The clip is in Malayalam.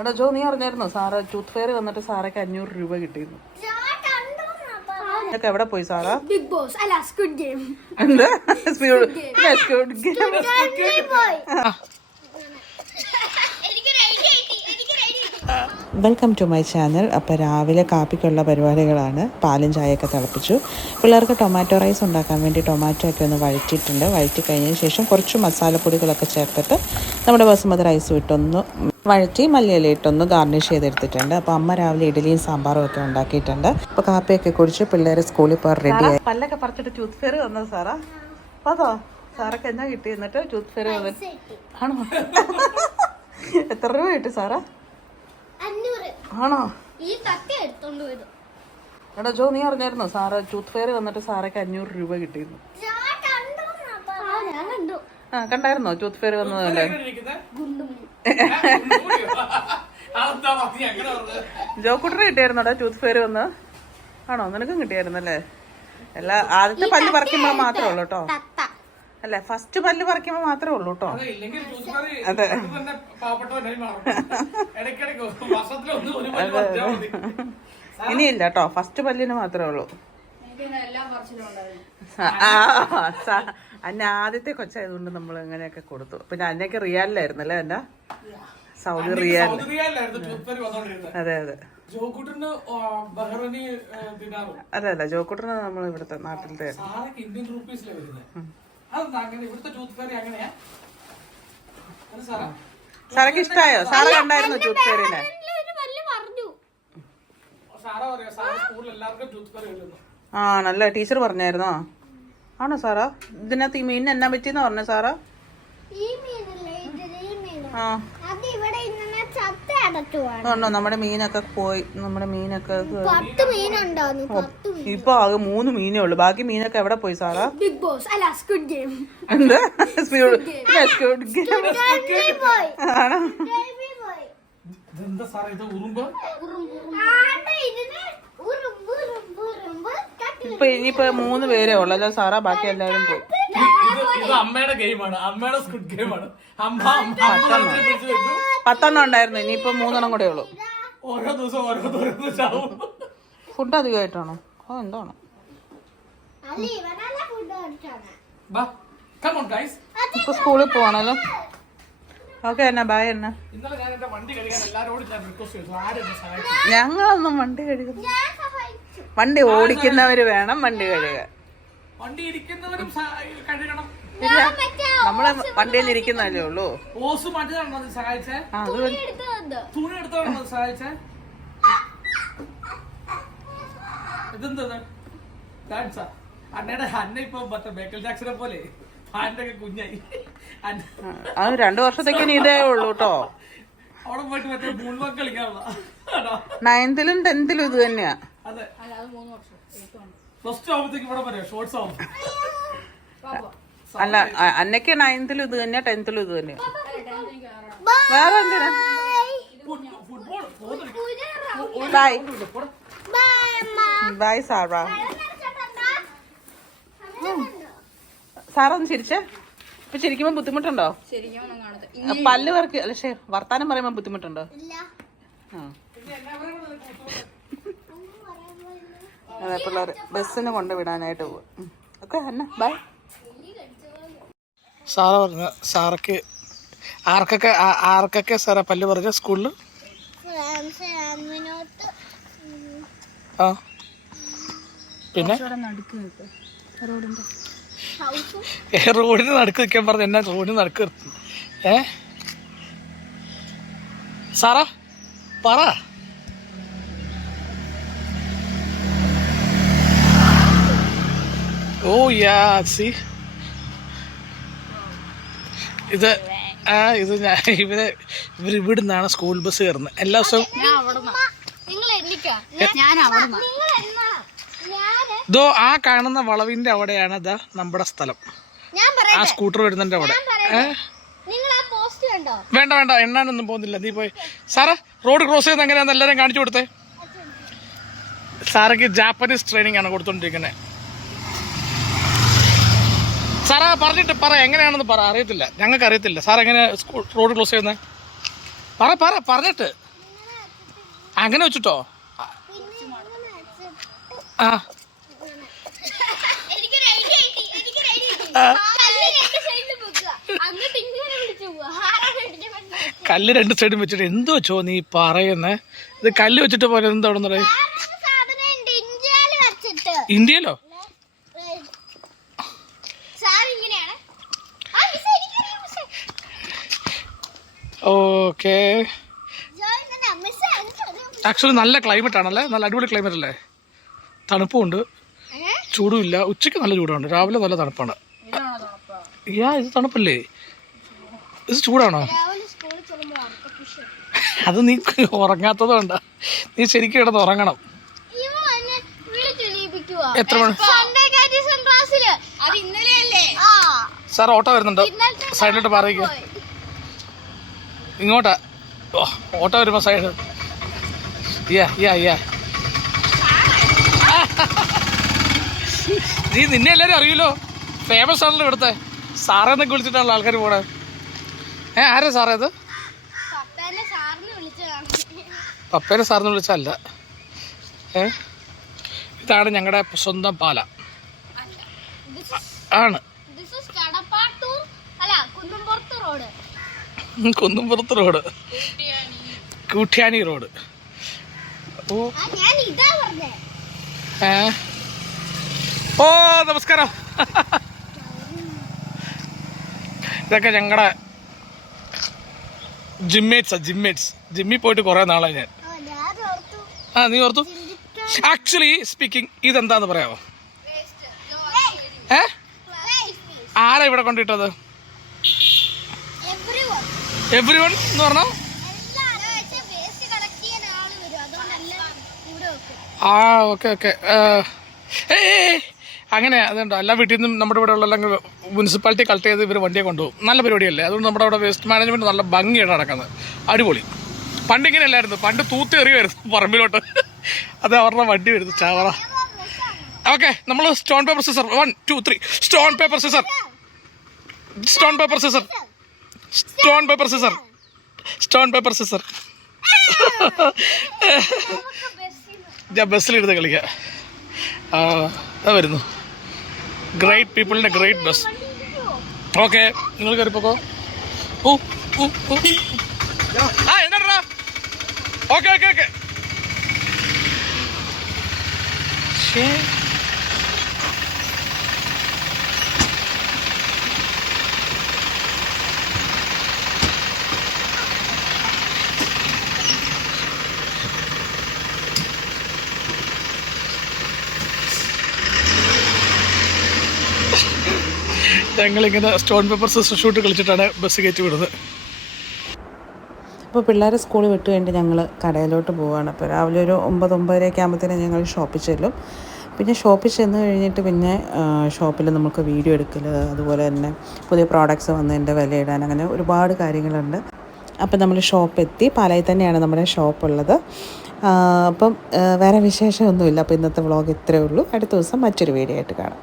എടാ ജോ, നീ അറിഞ്ഞായിരുന്നോ സാറ ടൂത്ത് ഫെയർ വന്നിട്ട് സാറയ്ക്ക് 500 രൂപ കിട്ടിയിരുന്നു? എവിടെ പോയി സാറാ? ബിഗ് ബോസ് അല്ല, സ്ക്വിഡ് ഗെയിം. എന്താ squid game? Welcome to my channel. അപ്പോൾ രാവിലെ കാപ്പിക്കുള്ള പരിപാടികളാണ്. പാലും ചായയൊക്കെ തിളപ്പിച്ചു. പിള്ളേർക്ക് ടൊമാറ്റോ റൈസ് ഉണ്ടാക്കാൻ വേണ്ടി ടൊമാറ്റോ ഒക്കെ ഒന്ന് വഴറ്റിയിട്ടുണ്ട്. വഴറ്റി കഴിഞ്ഞതിന് ശേഷം കുറച്ച് മസാലപ്പൊടികളൊക്കെ ചേർത്തിട്ട് നമ്മുടെ ബസുമതി റൈസ് ഇട്ടൊന്ന് വഴറ്റി മല്ലിയില ഇട്ടൊന്ന് ഗാർണിഷ് ചെയ്തെടുത്തിട്ടുണ്ട്. അപ്പോൾ അമ്മ രാവിലെ ഇഡലിയും സാമ്പാറും ഒക്കെ ഉണ്ടാക്കിയിട്ടുണ്ട്. അപ്പോൾ കാപ്പിയൊക്കെ കുടിച്ച് പിള്ളേർ സ്കൂളിൽ പോകാൻ റെഡിയായി. പല്ലൊക്കെ പറിച്ചിട്ട് ടൂത്ത് ഫെയർ വന്നത് സാറാ? അതോ സാറൊക്കെ എന്നാ കിട്ടി? എന്നിട്ട് ടൂത്ത് ഫെയർ വന്നിട്ട് ആണോ? എത്ര രൂപ കിട്ടി സാറാ? ആണോ? എടാ ജോ, നീ അറിഞ്ഞായിരുന്നോ സാറ് ടൂത്ത് ഫെയർ വന്നിട്ട് സാറയ്ക്ക് 500 രൂപ കിട്ടിയിരുന്നു? ആ, കണ്ടായിരുന്നോ ടൂത്ത് ഫെയർ വന്നതല്ലേ? ജോക്കുട്ടന് കിട്ടിയായിരുന്നോടാ ടൂത്ത് ഫെയർ വന്ന്? ആണോ? നിനക്കും കിട്ടിയായിരുന്നല്ലേ? എല്ലാ ആദ്യത്തെ പല്ല് പറിക്കുമ്പോൾ മാത്രമേ ഉള്ളൂ കേട്ടോ. അല്ലെ, ഫസ്റ്റ് പല്ല് പറിക്കുമ്പോൾ മാത്രമേ ഉള്ളൂ കേട്ടോ. അതെ, ഇനിയില്ല കേട്ടോ, ഫസ്റ്റ് പല്ലിന് മാത്രമേ ഉള്ളൂ. അന്നെ ആദ്യത്തെ കൊച്ചായതുകൊണ്ട് നമ്മൾ ഇങ്ങനെയൊക്കെ കൊടുത്തു. പിന്നെ അന്നൊക്കെ റിയാലിലായിരുന്നല്ലേ? എന്നെ സൗദി റിയാൽ. അതെ അതെ അതെ അല്ല, ജോക്കുട്ടന് നമ്മൾ ഇവിടുത്തെ നാട്ടിലത്തെ. സാറൊക്കെ ഇഷ്ടായോ? സാറ് കണ്ടായിരുന്നു ടൂത്ത് ഫെയറിനെ? ആണല്ലേ, ടീച്ചർ പറഞ്ഞായിരുന്നോ? ആണോ സാറാ? ഇതിനകത്ത് ഈ മീനിന് എന്നാ പറ്റിയെന്നാ പറഞ്ഞ സാറാ? ആണോ? നമ്മുടെ മീനൊക്കെ പോയി. നമ്മുടെ മീനൊക്കെ ഇപ്പൊ ആകെ 3 മീനേ ഉള്ളു. ബാക്കി മീനൊക്കെ എവിടെ പോയി സാറാ? ബിഗ് ബോസ് അല്ല, സ്ക്വിഡ് ഗെയിം. എന്താ സ്ക്വിഡ് ഗെയിം? ആണോ? ഇപ്പൊ ഇനിയിപ്പോ 3 പേരേ ഉള്ളല്ലോ സാറാ, ബാക്കി എല്ലാവരും പോയി. അമ്മയുടെ ഗെയിമാണ്, അമ്മയുടെ സ്ക്വിഡ് ഗെയിമാണ്. 10 ഉണ്ടായിരുന്നു, ഇനിയിപ്പോ 3 കൂടെ ഉള്ളു. ഓരോ ദിവസം ഓരോന്ന്. ഫുഡ് അധികമായിട്ടാണോ? ഓ, എന്താണോ? ഇപ്പൊ സ്കൂളിൽ പോവാണല്ലോ. ഓക്കെ എന്നാ, ബൈ എന്നാ. ഞങ്ങളൊന്നും വണ്ടി കഴുകുന്നു. വണ്ടി ഓടിക്കുന്നവര് വേണം വണ്ടി കഴുകാൻ. ഇല്ല, നമ്മള് വണ്ടിയിൽ ഇരിക്കുന്നല്ലേ ഉള്ളൂ. അത് 2 വർഷത്തേക്ക് ഇനി ഇതേ ഉള്ളൂ കേട്ടോ. 9th-ലും 10th-ലും ഇത് തന്നെയാ. അല്ല, അന്നൊക്കെ 9th-ലും ഇത് തന്നെയാ, 10th-ലും ഇത് തന്നെയാ. വേറെ എന്തിനാ? ബൈ ബൈ സാറാ. സാറൊന്ന് ചിരിച്ചേ. ഇപ്പൊ ചിരിക്കുമ്പോ ബുദ്ധിമുട്ടുണ്ടോ? പല്ല് വർക്ക് അല്ല, വർത്താനം പറയുമ്പോ ബുദ്ധിമുട്ടുണ്ടോ? അതെ, പിള്ളേർ ബസ്സിന് കൊണ്ട് വിടാനായിട്ട് പോകും. ഓക്കെ എന്നാ, ബൈ. സാറ പറഞ്ഞ സാറക്ക് ആർക്കൊക്കെ സാറാ പല്ല് പറഞ്ഞ സ്കൂളില്? ആ, പിന്നെ റോഡിന് നടുക്ക് നിൽക്കാൻ പറഞ്ഞ എന്നാ റോഡിന് നടുക്ക് നിർത്തി? സാറാ പറ. ഓ യാ, സി ഇത് ഇവിടുന്നാണ് സ്കൂൾ ബസ് കയറുന്നത് എല്ലാ ദിവസവും. ഇതോ ആ കാണുന്ന വളവിന്റെ അവിടെയാണ് ഇതാ നമ്മുടെ സ്ഥലം. ആ സ്കൂട്ടർ വരുന്നതിന്റെ അവിടെ. വേണ്ട വേണ്ട, എണ്ണാനൊന്നും പോകുന്നില്ല, നീ പോയി. സാറേ, റോഡ് ക്രോസ് ചെയ്യുന്ന എങ്ങനെയാന്ന് എല്ലാവരും കാണിച്ചു കൊടുത്തേ. സാറയ്ക്ക് ജാപ്പനീസ് ട്രെയിനിങ് ആണ് കൊടുത്തോണ്ടിരിക്കുന്നത്. സാറാ പറഞ്ഞിട്ട് പറ, എങ്ങനെയാണെന്ന് പറ. അറിയത്തില്ല, ഞങ്ങൾക്ക് അറിയത്തില്ല. സാർ എങ്ങനെയാ റോഡ് ക്ലോസ് ചെയ്യുന്നത്? പറഞ്ഞിട്ട് അങ്ങനെ വെച്ചിട്ടോ? ആ കല്ല് രണ്ട് സൈഡും വെച്ചിട്ട് എന്ത് വെച്ചോ നീ പറയുന്നേ? ഇത് കല്ല് വെച്ചിട്ട് പോലെ എന്താണെന്ന് പറയാ? ഇന്ത്യയിലോ? ഓക്കെ. ആക്ച്വലി നല്ല ക്ലൈമറ്റ് ആണല്ലേ, നല്ല അടിപൊളി ക്ലൈമറ്റ് അല്ലേ? തണുപ്പുണ്ട്, ചൂടുമില്ല. ഉച്ചയ്ക്ക് നല്ല ചൂടാണ്, രാവിലെ നല്ല തണുപ്പാണ്. ഇത് തണുപ്പല്ലേ? ഇത് ചൂടാണോ? അത് നീ ഉറങ്ങാത്തത് കൊണ്ടാ. നീ ശരിക്കും കിടന്ന് ഉറങ്ങണം. എത്ര മണി? സാർ ഓട്ടോ വരുന്നുണ്ട്, സൈഡിലോട്ട് മാറിയിരിക്കുക. ഇങ്ങോട്ടാ ഓട്ടോ വരുമ്പോ സൈഡ്. നീ നിന്നെ എല്ലാരും അറിയൂലോ, ഫേമസ് ആണല്ലോ ഇവിടുത്തെ. സാറേ എന്നൊക്കെ വിളിച്ചിട്ടാണല്ലോ ആൾക്കാർ പോണേ. ആരാ സാറേ ഇത്? പപ്പേനെ സാറിന് വിളിച്ചല്ല. ഇതാണ് ഞങ്ങളുടെ സ്വന്തം പാല. ആണ് കുന്നുംപുറത്ത് റോഡ്, കൂട്ടിയാനി റോഡ്. ഓ നമസ്കാരം. ഇതൊക്കെ ഞങ്ങളുടെ ജിമ്മേറ്റ്സ്. ജിമ്മിൽ പോയിട്ട് കുറെ നാളായി ഞാൻ. നീ ഓർത്തു? ആക്ച്വലി സ്പീക്കിംഗ്, ഇതെന്താന്ന് പറയാമോ? ആരാ ഇവിടെ കൊണ്ടിട്ടത്? എവ്രിവൺ എന്ന് പറഞ്ഞോ? ഓക്കെ. അങ്ങനെ അതുണ്ടോ? എല്ലാ വീട്ടിൽ നിന്നും നമ്മുടെ ഇവിടെ ഉള്ള മുനിസിപ്പാലിറ്റി കളക്ട് ചെയ്ത് ഇവർ വണ്ടിയെ കൊണ്ടുപോകും. നല്ല പരിപാടിയല്ലേ? അതുകൊണ്ട് നമ്മുടെ അവിടെ വേസ്റ്റ് മാനേജ്മെന്റ് നല്ല ഭംഗിയാണ് നടക്കുന്നത്. അടിപൊളി. പണ്ട് ഇങ്ങനെ അല്ലായിരുന്നു, പണ്ട് തൂത്ത് എറിയുമായിരുന്നു പറമ്പിലോട്ട്. അത് അവരുടെ വണ്ടി വരുന്നു ചാവറ. ഓക്കെ, നമ്മൾ stone paper scissor 1 2 3. Stone paper scissor. ഞാൻ ബസ്സിലിരുന്ന് കളിക്കാം. വരുന്നു ഗ്രേറ്റ് പീപ്പിളിൻ്റെ ഗ്രേറ്റ് ബസ്. ഓക്കെ, നിങ്ങൾ കയറിപ്പോക്കോ. എന്താ? ഓക്കെ. ഞങ്ങളിങ്ങനെ സ്റ്റോൺ പേപ്പർ സിസ്റ്റർ ഷൂട്ട് കളിച്ചിട്ടാണ് ബസ് കയറ്റി വിടുന്നത്. അപ്പോൾ പിള്ളേരെ സ്കൂളിൽ വിട്ട് കഴിഞ്ഞിട്ട് ഞങ്ങൾ കടയിലോട്ട് പോവുകയാണ്. അപ്പോൾ രാവിലെ ഒരു 9-9:30 ആകുമ്പോഴത്തേനും ഞങ്ങൾ ഷോപ്പിൽ ചെല്ലും. പിന്നെ ഷോപ്പിൽ ചെന്ന് കഴിഞ്ഞിട്ട് പിന്നെ ഷോപ്പിൽ നമുക്ക് വീഡിയോ എടുക്കൽ, അതുപോലെ തന്നെ പുതിയ പ്രോഡക്റ്റ്സ് വന്നതിൻ്റെ വിലയിടാൻ, അങ്ങനെ ഒരുപാട് കാര്യങ്ങളുണ്ട്. അപ്പം നമ്മൾ ഷോപ്പെത്തി. പാലായിൽ തന്നെയാണ് നമ്മുടെ ഷോപ്പുള്ളത്. അപ്പം വേറെ വിശേഷമൊന്നുമില്ല. അപ്പോൾ ഇന്നത്തെ വ്ളോഗ് ഇത്രയേ ഉള്ളൂ. അടുത്ത ദിവസം മറ്റൊരു വീഡിയോ ആയിട്ട് കാണാം.